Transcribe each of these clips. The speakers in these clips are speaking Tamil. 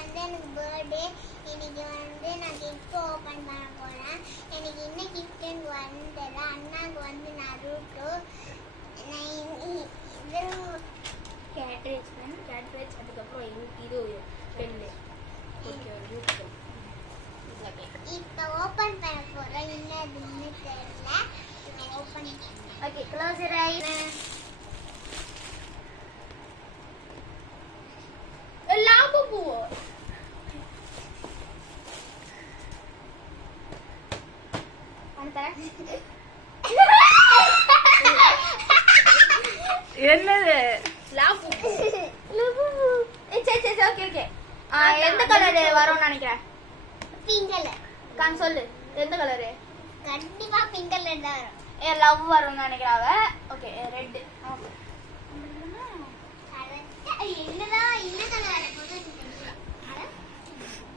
வந்து எனக்கு பர்த்டே. இன்னைக்கு வந்து நான் கிஃப்ட் ஓபன் பண்ண போறேன். எனக்கு என்ன கிஃப்ட்னு வந்தது அண்ணாக்கு வந்து நருட்டோ. நான் இது கேட்ரேஜ் பென், கேட்ரேஜ் அதுக்கப்புறம் இது பென்னு. ஓகே யூஸ் இப்போ ஓபன் பண்ண போறேன். என்னதுன்னு தெரியல. நான் open okay close your eyes. Lapu பூ என்னது லாபு ஓகே ஓகே. எந்த கலர் வரும்னு நினைக்கிறேன்? Pink colour. கான் சொல்லு எந்த கலரு? கண்டிப்பா பிங்க் கலர் தான் வரும். லவ் வரும்னு நினைக்கிறாவ. Okay red. என்னதான் என்ன கலர்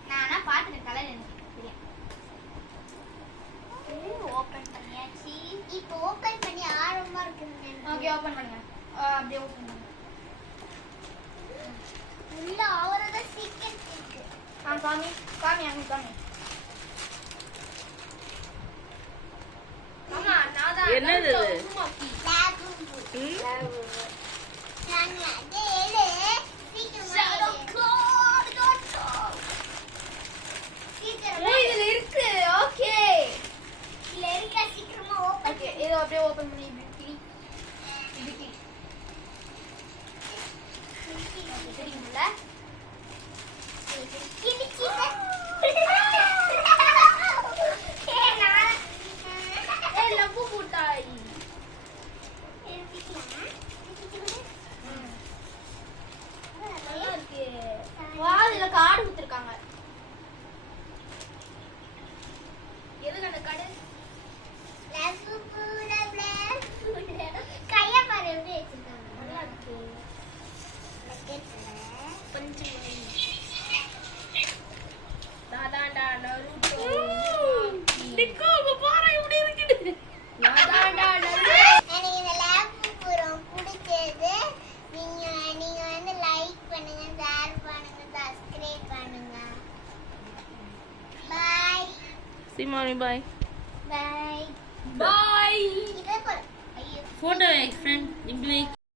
நானா பாத்துட்டேன் கலர் எனக்கு தெரியும். ஓபன் பண்ணியாச்சு. இப்போ ஓபன் பண்ணி ஆரம்பமா இருக்குங்க. ஓகே ஓபன் பண்ணுங்க. அப்படியே ஓபன் பண்ணுங்க. உள்ள அவரது சீக்ரெட் இருக்கு. காமி காமி அங்க காமி. மாமா நாதா என்னது இது? லாபு நாங்க அதேலே இதுல இருக்கு. ஓகே இல்ல இருக்க சீக்கிரமா ஓபன். ஓகே இது அப்படியே ஓபன் பண்ணி இப்படி இப்படி தெரியும்ல? லவ்வு பூட்டாய். நல்லா இருக்கு. வா இதுல கார்டு கொடுத்துருக்காங்க. எதுக்கு அந்த கார்டு? கைய பாரு எப்படி வச்சிருக்காங்க. நல்லா இருக்கு. கொஞ்சம் நாதாண்டா நருட்டோ. டிக்கோங்க பாரு இப்படி இருக்குது. நாதாண்டா நருட்டோ. எனக்கு இந்த லேப் ரொம்ப பிடிச்சது. நீங்க வந்து லைக் பண்ணுங்க, ஷேர் பண்ணுங்க, சப்ஸ்கிரைப் பண்ணுங்க. பை சிமாமி பாய். Bye bye. இதே போல. ஐயோ போட்டோ எக்ஸ் ஃப்ரெண்ட் இப்படி